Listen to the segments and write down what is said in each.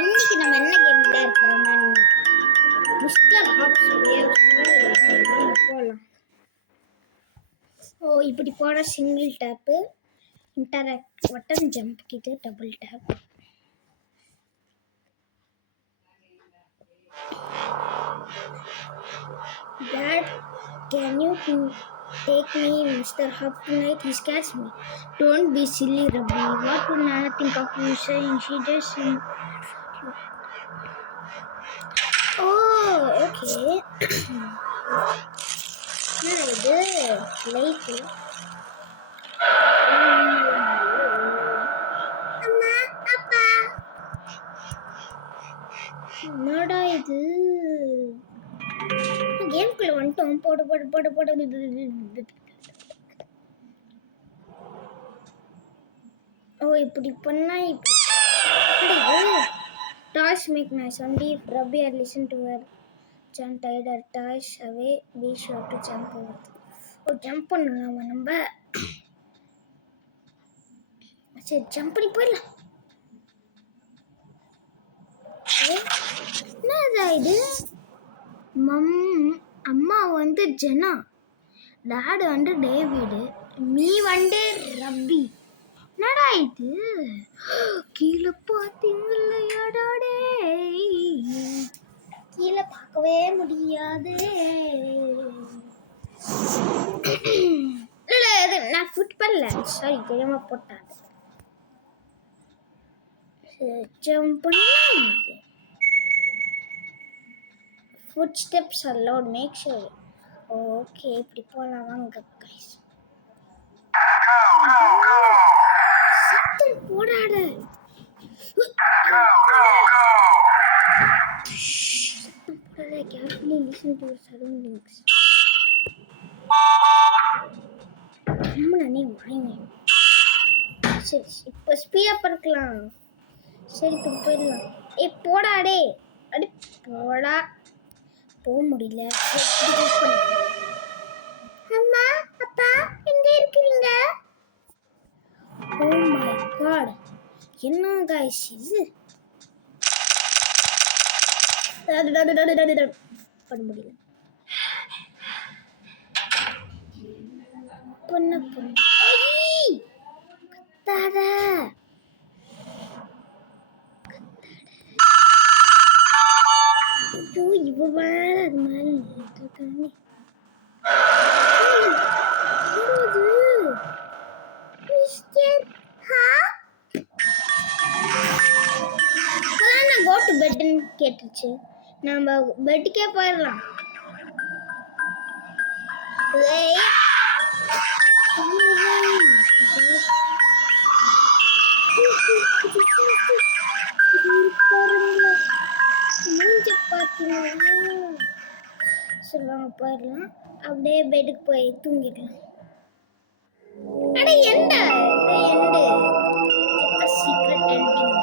இன்னைக்கு நம்ம என்ன கேம் விளையாடுறோம்னா மிஸ்டர் ஹாப்ஸ் போகலாம். இப்படி போட single tap, interact button, jump இது double tap. Dad, can you take me, Mr. Hub, tonight? He scares me. Don't be silly, Rabbi. What will Nana think of you saying? She just... Oh, okay. இது light. அம்மா அப்பா என்னடா இது? கேம்குள்ள வந்துட்டோம். போடு போடு போடு போடு. இப்படி பண்ணா இப்படி toys make noise only if Rabbi or listen to her chant either toys away. Be sure to jump over. Jump பண்ணலாமா நம்ம? சரி ஜம்ப் பண்ணி போயிடலாம். என்னதா இது? அம்மா வந்து ஜெனா, டாடு வந்து டேவிடு, மீ வந்து ரப்பி. என்னடா இது? கீழே பார்த்தீங்கல்லையாடாடே, கீழே பார்க்கவே முடியாது. இல்லை இது நான் ஃபுட் பண்ணல, சாரி தெரியாம போட்டாங்க. ஜம்ப் பண்ணலாம். Footsteps allowed. Make sure. Okay, இப்படி போலாம் வாங்க guys. சத்தம் போடாத. சத்தம் போடாத. Carefully listen to your surroundings. நானே வாங்க. சரி இப்போ ஸ்பீடா பறக்கலாம். சரி இப்போ போயிடலாம். போடாடே, அடி போடா. போக முடியல. அம்மா அப்பா எங்க இருக்கீங்க? ஓ மை காட், என்ன गाइस இது? பண்ண முடியல. பண்ண கத்தாத. ஐயோ இவ வேற அது மாதிரி இருக்கானே. மிஸ்டர் ஹாப் நான் கோ டு பெட்னு கேட்டுச்சு. நம்ம பெட்டுக்கே போயிடலாம். சொல்லுவாங்க போயிடலாம். அப்படியே பெட்டுக்கு போய் தூங்கிடலாம். அட எந்த எண்டு சீக்ரெட் எண்டிங்.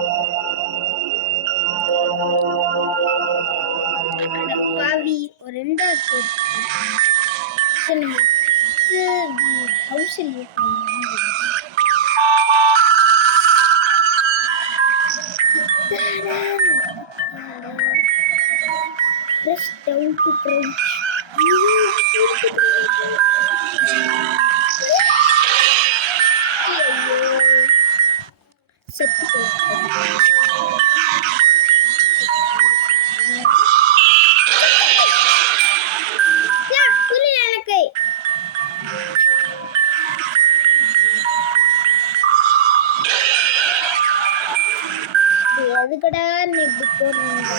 அட பாவி ஒரு ரெண்டாவது house press down to crouch. எதுக்கடா நீ இப்படி போடுறீங்க?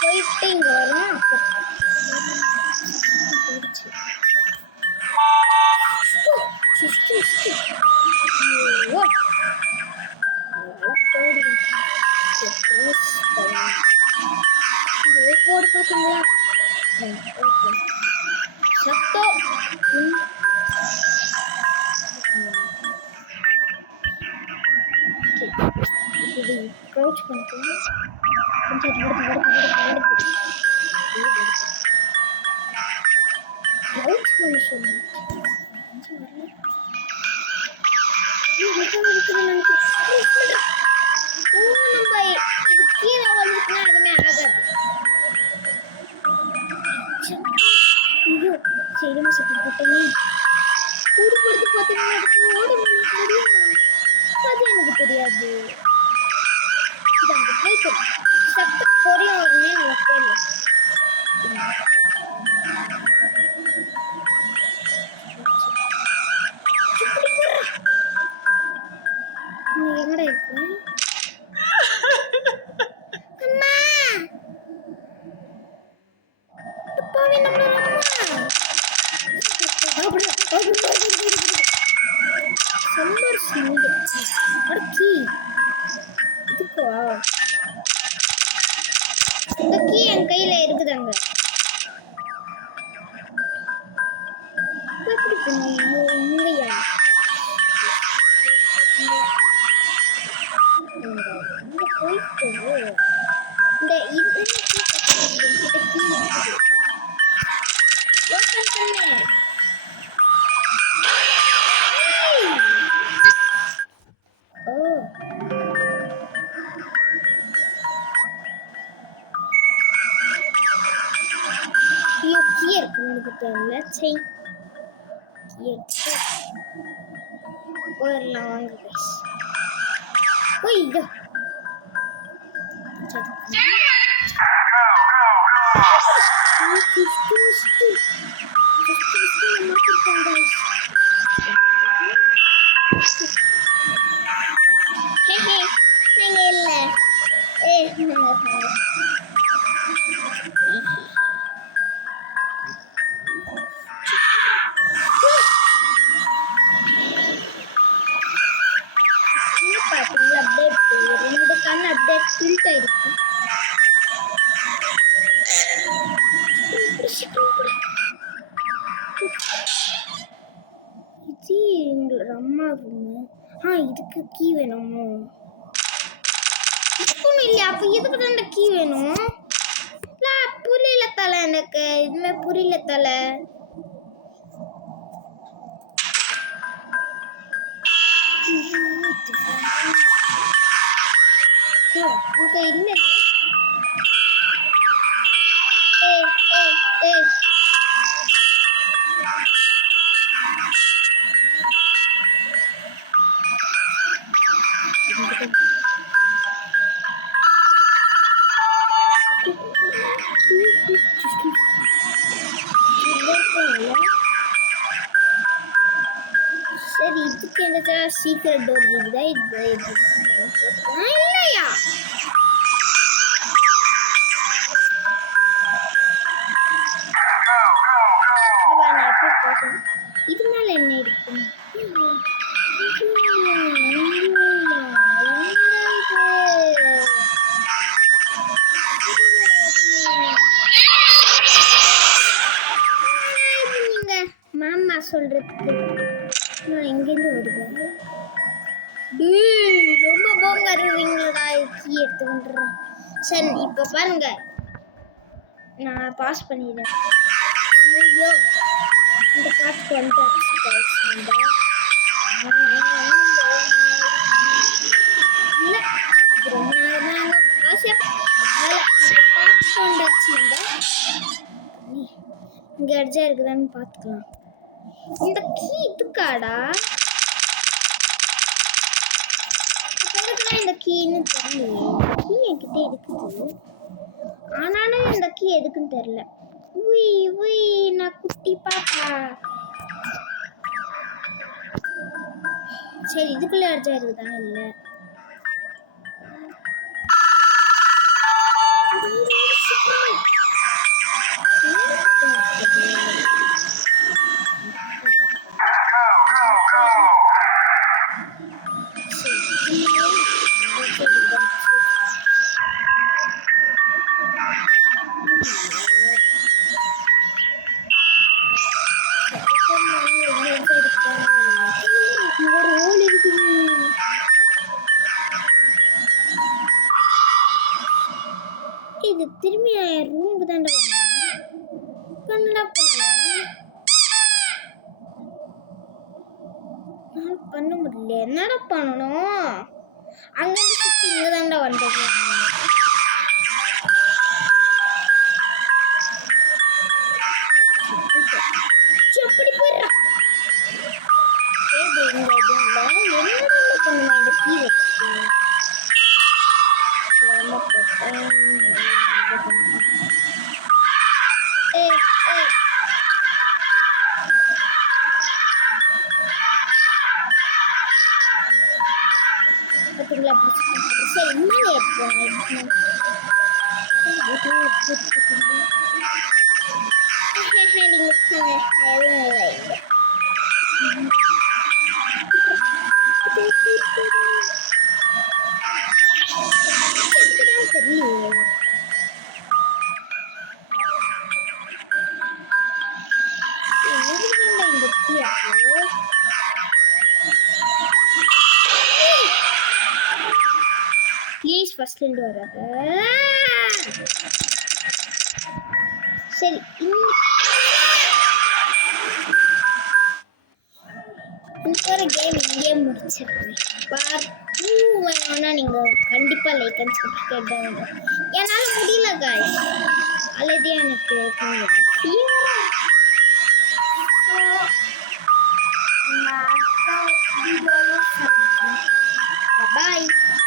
போயிட்டு இங்க வரும். போடு பார்த்தீங்களா? சத்தம் இது க்ரௌச் பண்ணிக்கோங்க. கொஞ்சம் வருது க்ரௌச் பண்ண சொல்லு. கொஞ்சம் வரல. நம்ம இது கீழே வந்துச்சுன்னா எதுவுமே ஆகாது. ஐயோ சரி சத்தம் போட்டேனே. கூடு கொடுத்து பார்த்தீங்கன்னா அதுக்கு ஓட முடியுமா? அது எனக்கு தெரியாது. இது அங்கே போயிட்டு சத்த பொரியும் உடனே நம்ம போயிடலாம். எங்கடா இருக்கு? அம்மா போவே நம்ம சம்மர் ஸ்னீட் ஒரு கீ. இதுக்கா இந்த கீ என் கையில இருக்குதாங்க. எப்படி பண்ணுவீங்க இல்லையா? இங்க போயிட்டு இந்த இது கிட்ட கீ இருக்குது. ஓபன் பண்ணு. ஓ ஐயோ கீ இருக்கு எனக்கு தெரியல. சை கீ இருக்கு. போயிடலாம் வாங்க கைஸ். ஓய்யோ பாத்தீங்களா அப்டேட் ரெண்டு கண் அப்டேட் டில்ட் ஆயிருக்கு. இது எங்களோட அம்மா ரூமு. இதுக்கு கீ வேணுமோ? இதுக்கும் இல்லையா? அப்ப இதுக்கு தான் கீ வேணும். புரியல தலை, எனக்கு இதுமே புரியல தலை. இங்க இல்ல. சரி இதுக்கு என்ன சீக்கிரம் டோர் இருக்குதா? இது இல்லையா? இது மேல என்ன இருக்கு? மாமா சொல்றதுக்கு நான் எங்கேருந்து வருவேன்? ரொம்ப போங்க அறிவீங்களா? கீ எடுத்து வந்துடுறேன். சரி இப்போ பாருங்க, நான் பாஸ் பண்ணிடுறேன். ஐயோ இந்த பாட்டுக்கு வந்துட்டாச்சு. இல்லை இது ரொம்ப நேரம் பாட்டு வந்தாச்சு. இங்க அடிச்சா இருக்குதான்னு பார்த்துக்கலாம். இந்த கீ இதுக்காடா? இந்த கீன்னு தெரியல. கீ என்கிட்ட இருக்குது, ஆனாலும் இந்த கீ எதுக்குன்னு தெரியல. நான் குட்டி பாப்பா. சரி இதுக்குள்ள அடிச்சா இருக்குதானே? இல்லை என்னடா பண்ணணும்? அங்கிருந்து சுத்தி இங்க தாண்டா வந்தது. எப்படி போயிடுறா? என்னடா பண்ணுவேன் இந்த கீ வச்சுட்டு? ஏய் ஏய் பார்த்தீங்களா? சரி இன்னும் எடுப்போம். ப்ளீஸ் ஃபர்ஸ்ட்லேருந்து வராது. சரி இன்னொரு கேம் இங்கேயே முடிச்சிடுறேன். பார்ட் 2 வேணும்னா நீங்கள் கண்டிப்பாக லைக் அண்ட் சப்ஸ்கிரைப் தான் வேணும். என்னால் முடியல காய்ஸ், அல்லது எனக்கு பாய்.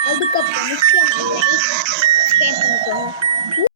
அதுக்கப்புறம் முக்கியம் லைக் சப்ஸ்கிரைப் பண்ணிக்கோங்க.